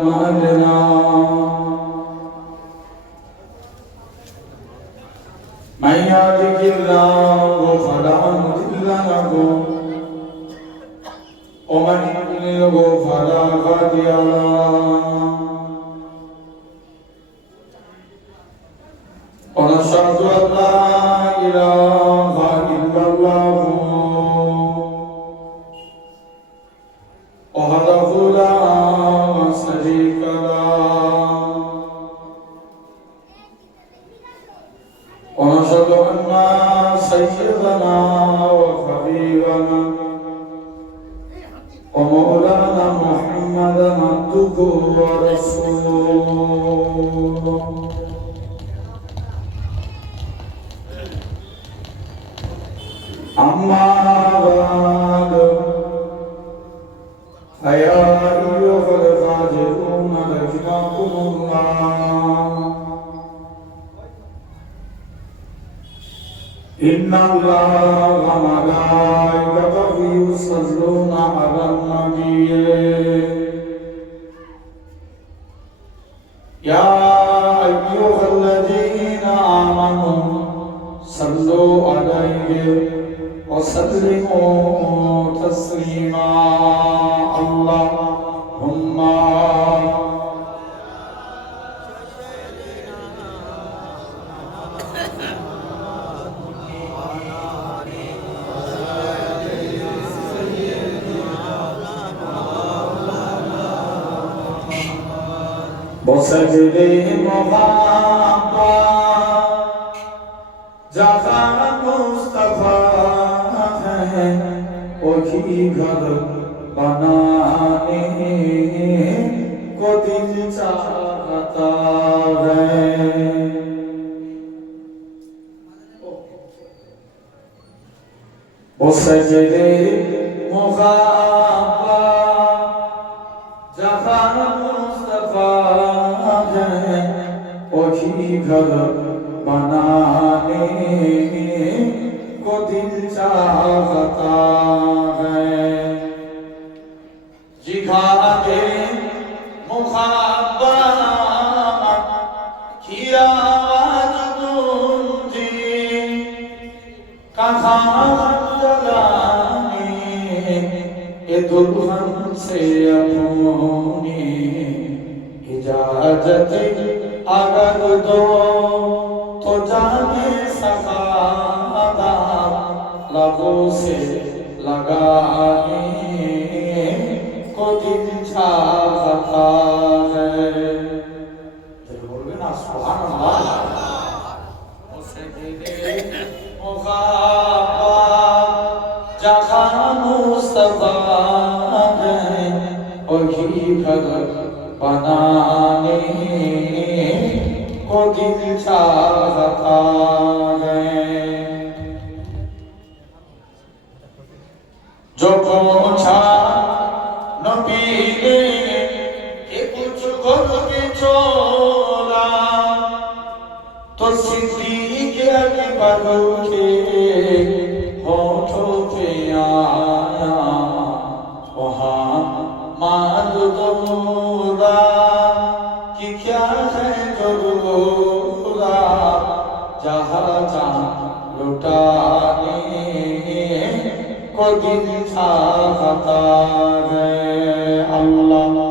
أعمالنا من يهده الله فلا مضل له ومن يضلل فلا هادي له ونشهد أن لا إله إلا الله وحده لا شريك له ونشهد أن سيدنا وحبيبنا ومولانا محمدا عبده ورسوله أما بعد فيا أيها الفاضلون رحمكم الله إن الله وملائكته يصلون على النبي يا أيها الذين آمنوا صلوا عليه وسلموا تسليما اللهم بسجده محبة جفا مصطفى وكي گھر بنانے کو دل چاہتا ہے وہ سجدے مغابہ جہاں مصطفیٰ ہے وہی گھر بنانے کو دل چاہتا ہے جگاتے محبت کی آواز گونجی کہاں جلانے یہ دلہن سے اپنی اجازت اگر دو تو جانے سکھاتا لبوں سے لگانے کو دل چاہتا ہے دل بولے نا سبحان اللہ اسے دلے محبت جہاں مصطفیٰ ہے وہی گھر بنانے کو دل چاہتا ہے جو پوچھا نبی نے کہ کچھ کر کے چھوڑا تو صدیق اکبر کے ہونٹوں پہ آیا وہاں مان دورا کہ کیا ہے ضرورا جہاں جہاں لٹانے کو دل چاہتا ہے اللہم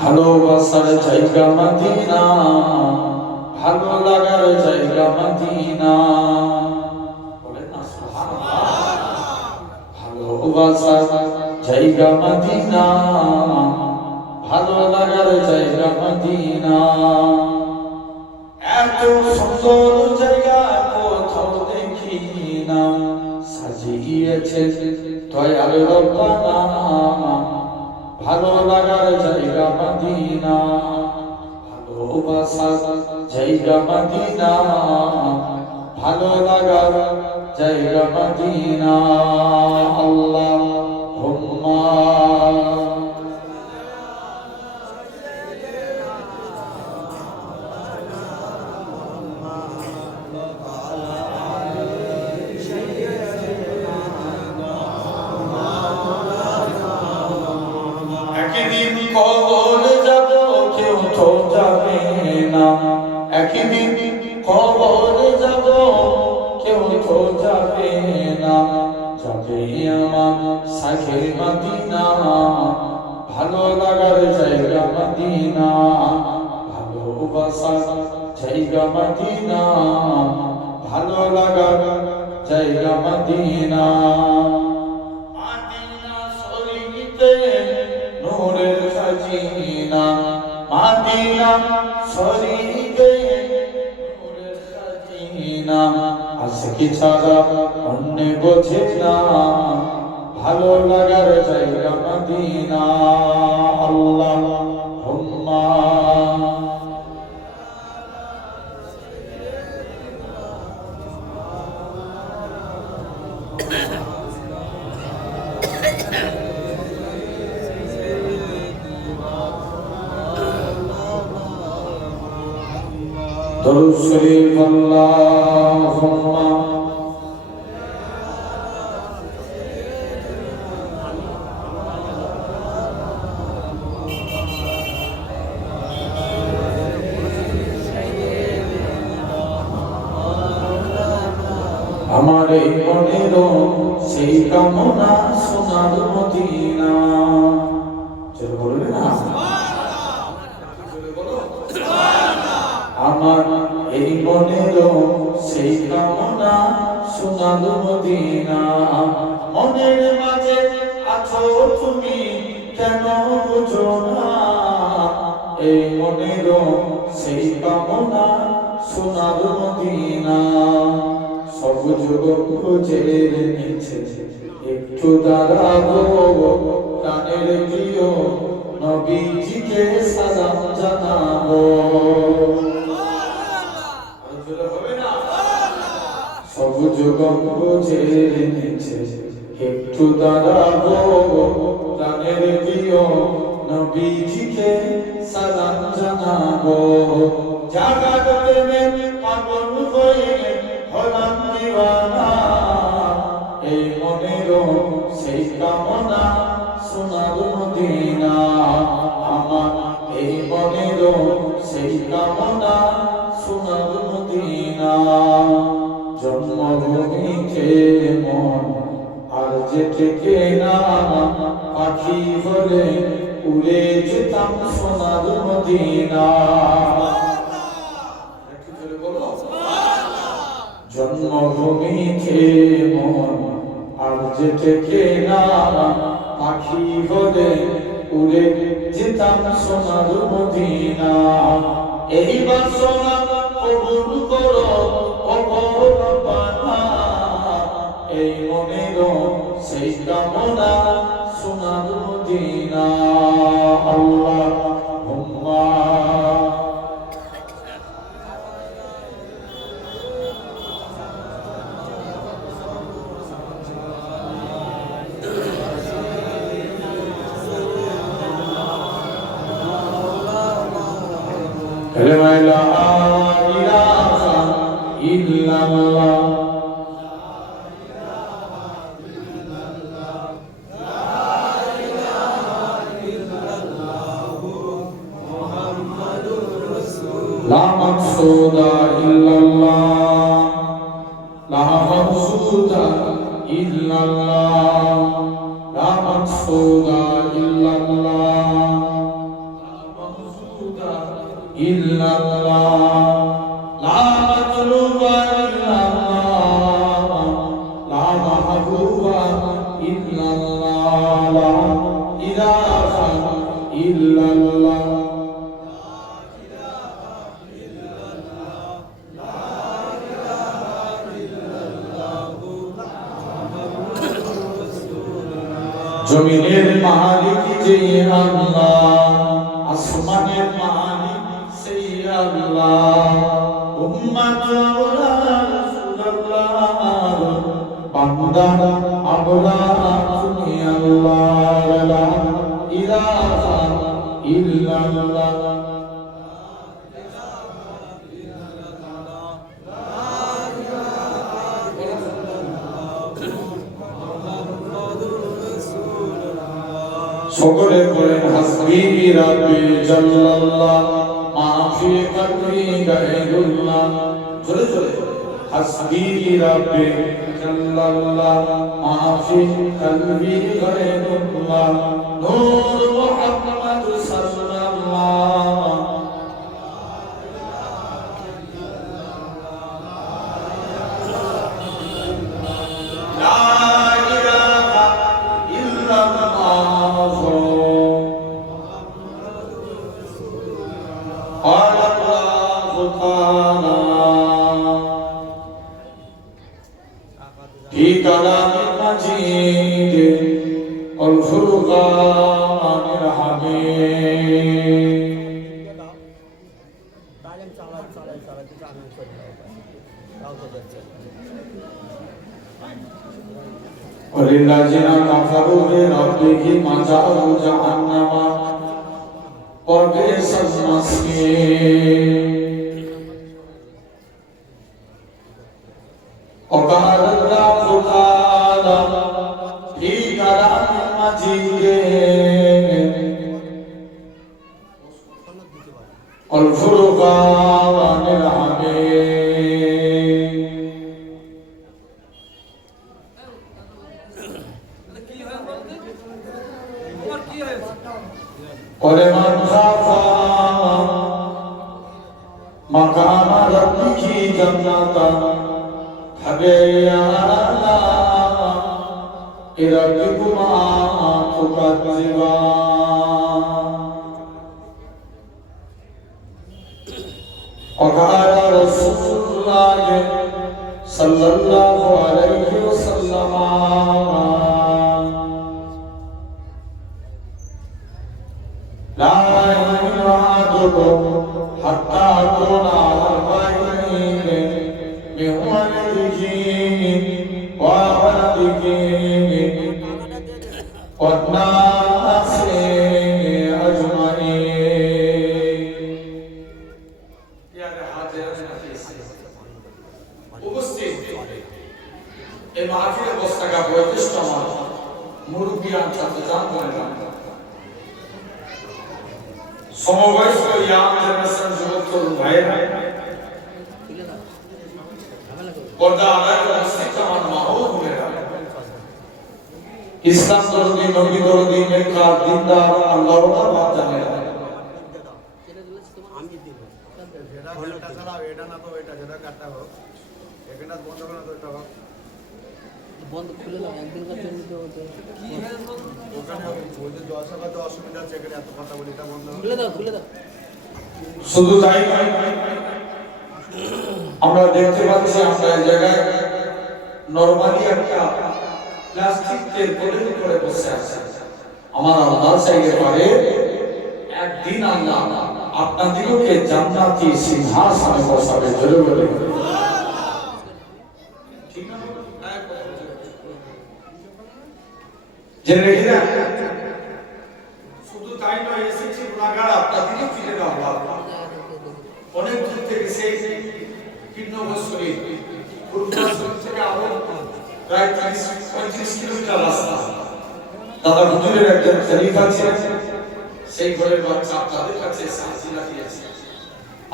ভালোবাসার জায়গা মদিনা ভালো লাগার জায়গা মদিনা বলেন না সুবহানাল্লাহ ভালোবাসার জায়গা মদিনা ভালো লাগার জায়গা মদিনা এত সুন্দর জায়গা কোথাও দেখি না সাজিয়েছে দয়াল রব্বানা ভালো লাগার জায়গা মদিনা ভালোবাসার জায়গা মদিনা ভালো লাগার জায়গা মদিনা আল্লাহুম্মা সাখের মদিনা ভালো লাগার জায়গা মদিনা ভালোবাসার জায়গা মদিনা ভালো লাগার জায়গা মদিনা মদিনা শরীফে নূরের খাজিনা মদিনা শরীফে নূরের খাজিনা আশিকি ছাড়া অন্য বোঝে না ভালো লাগার জায়গা মদিনা আল্লাহুম্মা দরুদ শরীফ আল্লাহুম্মা আমার এই মনের সেই কামনা সোনার মদিনা চলো বলবে না আমার এই মনের সেই কামনা সোনার মদিনা মনের মাঝে আছো তুমি কেন বুঝো না এই মনের সেই কামনা সোনার মদিনা সবুজ গম্বুজের নিচে একটু দাঁড়াবো প্রাণের প্রিয় নবীজিকে সালাম জানাবো সবুজ গম্বুজের নিচে একটু দাঁড়াবো প্রাণের প্রিয় নবীজিকে সালাম জানাবো জাগাত প্রেমে পাগল হয়ে হলাম দিওয়ানা এই মনের সেই কামনা সোনার মদিনা আমার এই মনের সেই কামনা সোনার মদিনা জন্মভূমিতে মন আর যে থেকে না পাখি হলে উড়ে যেতাম সোনার মদিনা জন্মভূমিতে মন আর যে থেকে না পাখি হলে উড়ে যেতাম সোনার মদিনা এই বাসনা কবুল করো অপরপানা এই মনের সেই কামনা সোনার মদিনা আল্লাহুম্মা لا إله إلا الله لا مقصود إلا الله لا مقصود إلا الله لا مقصود إلا الله إلا الله لا مطلوب إلا الله لا محبوب إلا الله لا إله إلا الله জমিনের মালিক যে আল্লাহ আসমানের মালিক সেই আল্লাহ উম্মত আওলা রাসূলুল্লাহ বান্দা আওলা তুমি আল্লাহ লা ইলাহা ইল্লাল্লাহ সকলে পড়েন হাসবি রাব্বি জাল্লাল্লাহ মাফি কলবি গায়রুল্লাহ জোরে জোরে হাসবি রাব্বি জাল্লাল্লাহ মাফি কলবি গায়রুল্লাহ নূর মুহাম্মদ সাল্লাল্লাহ في كلام المجيد والفرقان الحميد وللذين كفروا بربهم عذاب جهنم وبئس المصير وقال الله تعالى في كلام المجيد والفرقان الحميد ولمن خاف مقام ربه جنتان حبيانا إربكما تكذبان وقال رسول الله صلى الله عليه وسلم لا يؤمن أحدكم حتى أكون على الغيب من ولده وولده والناس أجمعين উপস্থিত এই মাহফিলে বসে থাকা বয়োজ্যেষ্ঠ আমার মুরব্বিয়ান ছাত্রজান বলেন সমবয়স্ক ইয়াং জেনারেশন যুবক তরুণ ভাইয়েরা পর্দা আড়ায় উপস্থিত আমার মা ও বোনেরা ইসলাম দরদি নবী দরদি নেককার দিনদার আল্লাহর নাম জানে আমি দিব যেটা হলটা ছাড়াও এটা না তো এটা যেটা কাটা হোক এখানে বন্ধ করে তো এটা বন্ধ খুলে দাও একদিন কাছে নিতে হতো কি হেল্প ওখানে বলতে 10 টাকা তো অসুবিধা আছে এখানে এত কথা বলি এটা বন্ধ খুলে দাও শুধু তাই আমরা দেখতে পাচ্ছি আমরা এই জায়গায় নরমালি একটা প্লাস্টিকের বোতল করে বসে আছে আমার আল্লাহ চাইলে পারে একদিন আল্লাহ আপনাদেরকে জান্নাতি সিংহাসনে বসাবে জোরে বলে ঠিক না জেনে গেলেন শুধু তাই নয় এসেছে গুনাহগার আপনাদেরকে ফিরে দাও আল্লাহ অনেক দূর থেকে সেই কিন্নবসরী পূর্বাঞ্চল থেকে আরো প্রায় 30-35 কিলোমিটার রাস্তা দাদা হুজুরের একজন খলিফা ছিলেন সেই ঘরের বাচ্চা আপনাদের কাছে সাহায্য দিয়েছে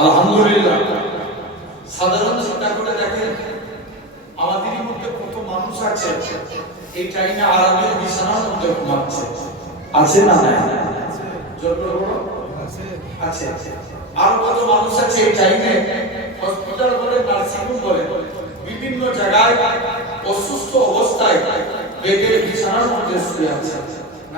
আলহামদুলিল্লাহ সাধারণ চিন্তা করে দেখেন আমাদের মধ্যে কত মানুষ আছে এই টাইমে আরামের বিছানার মধ্যে ঘুমাচ্ছে আছে না জোর করে বলো আছে আর কত মানুষ আছে এই টাইমে হসপিটাল বলে নার্সিং হোম বলে বিভিন্ন জায়গায় অসুস্থ অবস্থায় বেডের বিছানার মধ্যে শুয়ে আছে